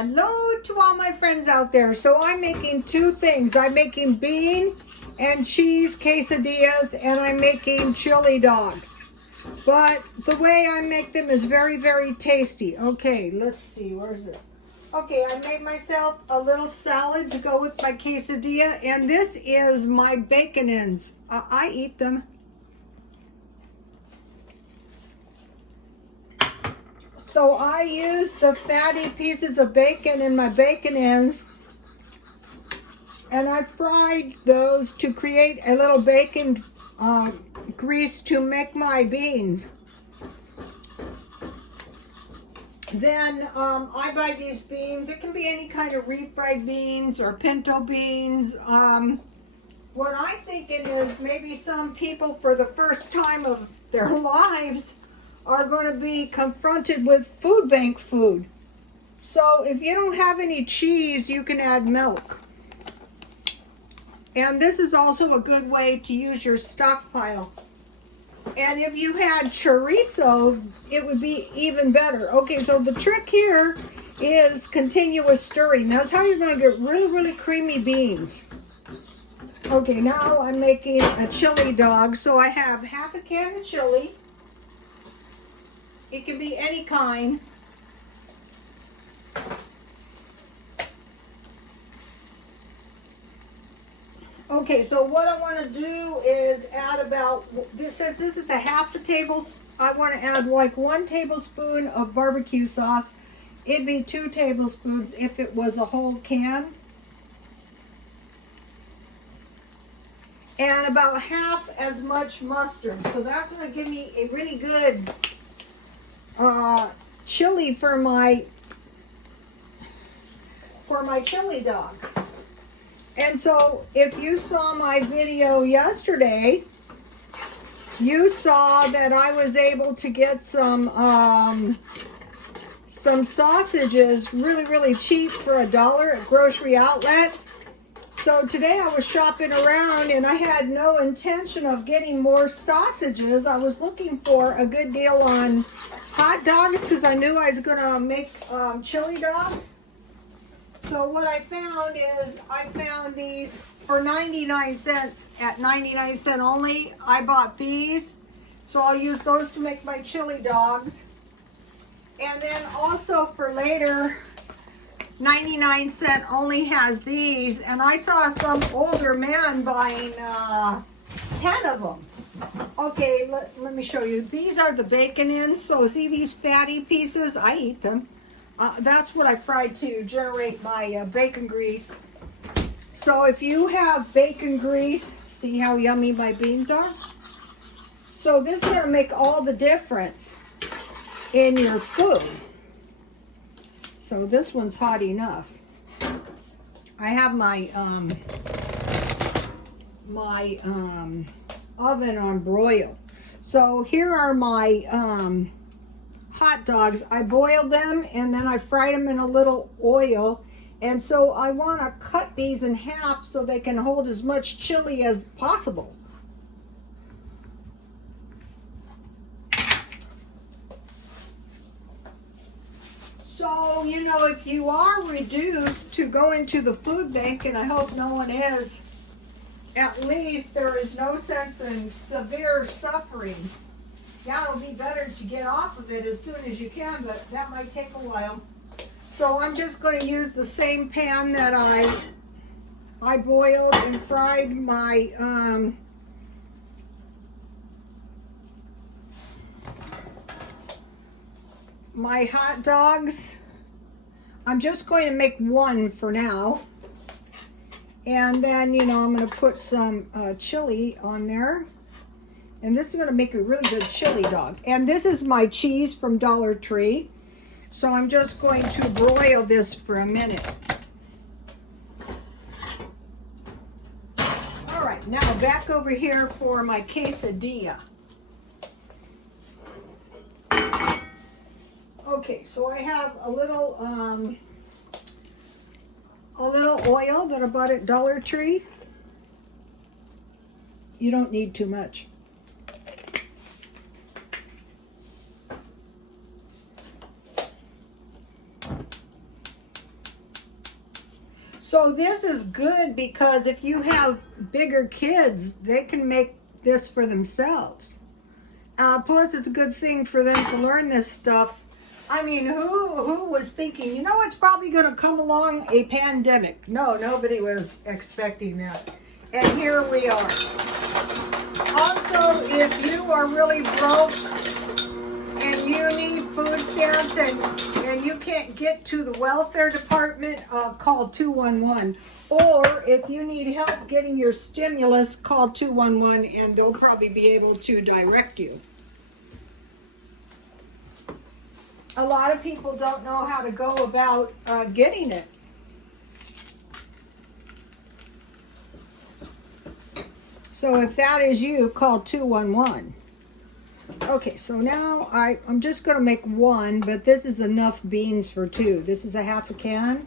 Hello to all my friends out there. So I'm making two things. I'm making bean and cheese quesadillas, and I'm making chili dogs. But the way I make them is very, very tasty. Okay, let's see. Where's this? Okay, I made myself a little salad to go with my quesadilla, and this is my bacon ends. I eat them. So I used the fatty pieces of bacon in my bacon ends, and I fried those to create a little bacon grease to make my beans. Then I buy these beans. It can be any kind of refried beans or pinto beans. What I'm thinking is maybe some people for the first time of their lives are going to be confronted with food bank food. So if you don't have any cheese, you can add milk. And this is also a good way to use your stockpile. And if you had chorizo, it would be even better. Okay, so the trick here is continuous stirring. That's how you're going to get really, really creamy beans. Okay, now I'm making a chili dog. So I have half a can of chili. It can be any kind. Okay, so what I want to do is add about, since this is a half a tablespoon, I want to add like 1 tablespoon of barbecue sauce. It'd be 2 tablespoons if it was a whole can. And about half as much mustard. So that's going to give me a really good chili for my chili dog. And so if you saw my video yesterday, you saw that I was able to get some sausages really, really cheap for $1 at Grocery Outlet. So today I was shopping around and I had no intention of getting more sausages. I was looking for a good deal on hot dogs because I knew I was going to make chili dogs. So what I found is I found these for 99 cents at 99 cents only. I bought these. So I'll use those to make my chili dogs. And then also for later, 99 cent only has these. And I saw some older man buying 10 of them. Okay, let me show you. These are the bacon ends. So see these fatty pieces? I eat them. That's what I fried to generate my bacon grease. So if you have bacon grease, see how yummy my beans are? So this is going to make all the difference in your food. So this one's hot enough. I have my oven on broil. So here are my hot dogs. I boiled them and then I fried them in a little oil. And so I want to cut these in half so they can hold as much chili as possible. So, you know, if you are reduced to go into the food bank, and I hope no one is, at least there is no sense in severe suffering. Yeah, it'll be better to get off of it as soon as you can, but that might take a while. So I'm just going to use the same pan that I boiled and fried my my hot dogs. I'm just going to make one for now. And then, you know, I'm going to put some chili on there. And this is going to make a really good chili dog. And this is my cheese from Dollar Tree. So I'm just going to broil this for a minute. All right, now back over here for my quesadilla. Okay, so I have a little oil that I bought at Dollar Tree. You don't need too much. So this is good because if you have bigger kids, they can make this for themselves. Plus, it's a good thing for them to learn this stuff. I mean, who was thinking, you know, it's probably going to come along a pandemic? No, nobody was expecting that. And here we are. Also, if you are really broke and you need food stamps and you can't get to the welfare department, call 211. Or if you need help getting your stimulus, call 211 and they'll probably be able to direct you. A lot of people don't know how to go about getting it. So if that is you, call 211. Okay, so now I'm just going to make one, but this is enough beans for two. This is a half a can.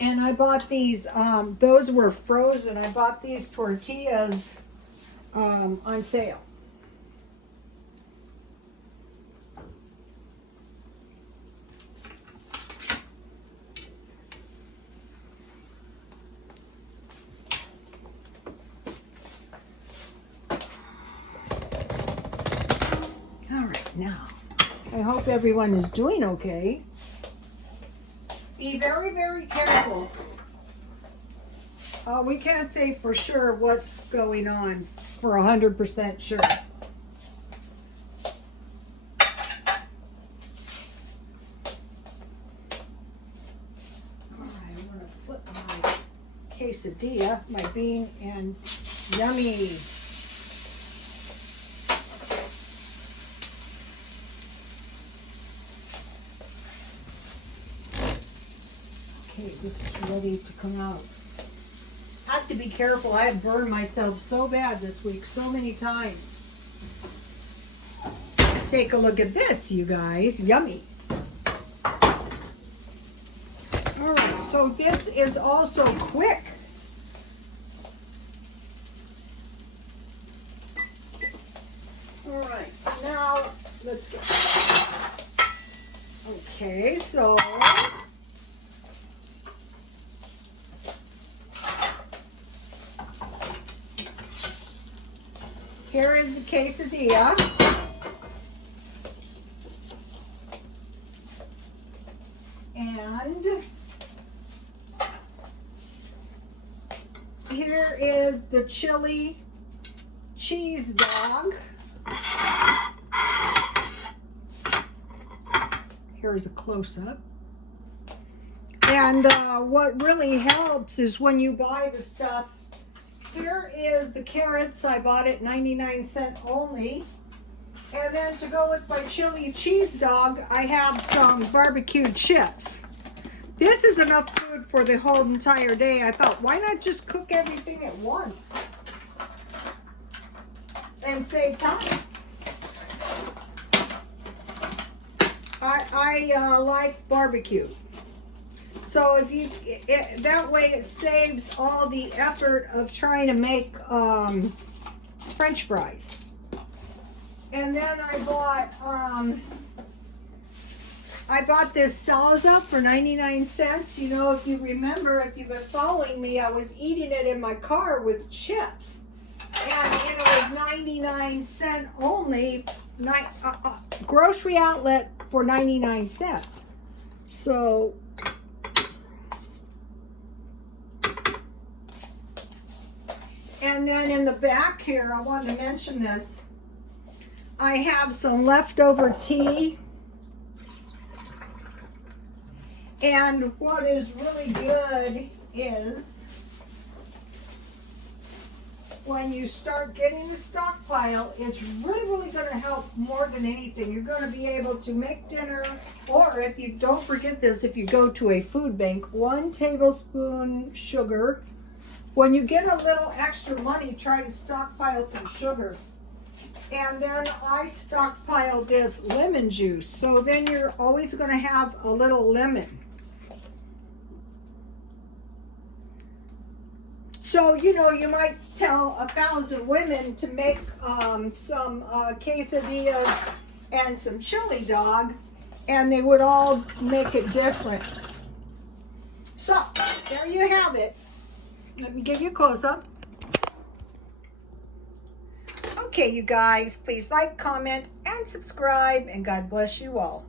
And I bought these, those were frozen. I bought these tortillas on sale. Now, I hope everyone is doing okay. Be very, very careful. We can't say for sure what's going on for 100% sure. All right, I'm going to flip my quesadilla, my bean, and yummy. Okay, this is ready to come out. I have to be careful. I have burned myself so bad this week, so many times. Take a look at this, you guys. Yummy. All right, so this is also quick. All right, so now let's get. Okay, so. Here is the quesadilla. And here is the chili cheese dog. Here's a close-up. And what really helps is when you buy the stuff. Here is the carrots. I bought it 99 cents only. And then to go with my chili cheese dog, I have some barbecue chips. This is enough food for the whole entire day. I thought, why not just cook everything at once? And save time. I like barbecue. So if you, that way it saves all the effort of trying to make French fries. And then I bought this salsa for 99 cents. You know, if you remember, if you've been following me, I was eating it in my car with chips. And it was 99 cents only, grocery outlet for 99 cents. So, and then in the back here, I wanted to mention this. I have some leftover tea. And what is really good is when you start getting the stockpile, it's really going to help more than anything. You're going to be able to make dinner, or if you don't forget this, if you go to a food bank, 1 tablespoon sugar. When you get a little extra money, try to stockpile some sugar. And then I stockpile this lemon juice. So then you're always going to have a little lemon. So, you know, you might tell 1,000 women to make some quesadillas and some chili dogs, and they would all make it different. So, there you have it. Let me give you a close-up. Okay, you guys, please like, comment, and subscribe, and God bless you all.